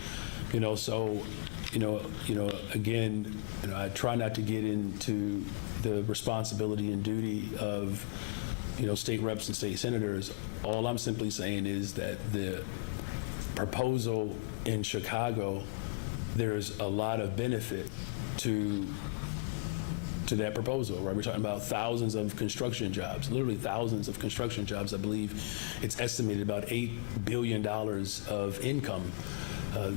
Again, I try not to get into the responsibility and duty of state reps and state senators. All I'm simply saying is that the proposal in Chicago, there's a lot of benefit to that proposal, right? We're talking about thousands of construction jobs, literally thousands of construction jobs. I believe it's estimated about $8 billion of income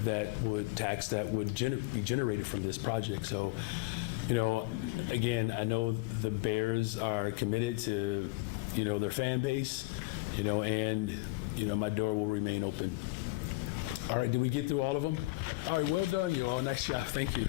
that would be generated from this project. So, again, I know the Bears are committed to, their fan base, and, my door will remain open. All right, did we get through all of them? All right, well done, you all. Nice job. Thank you.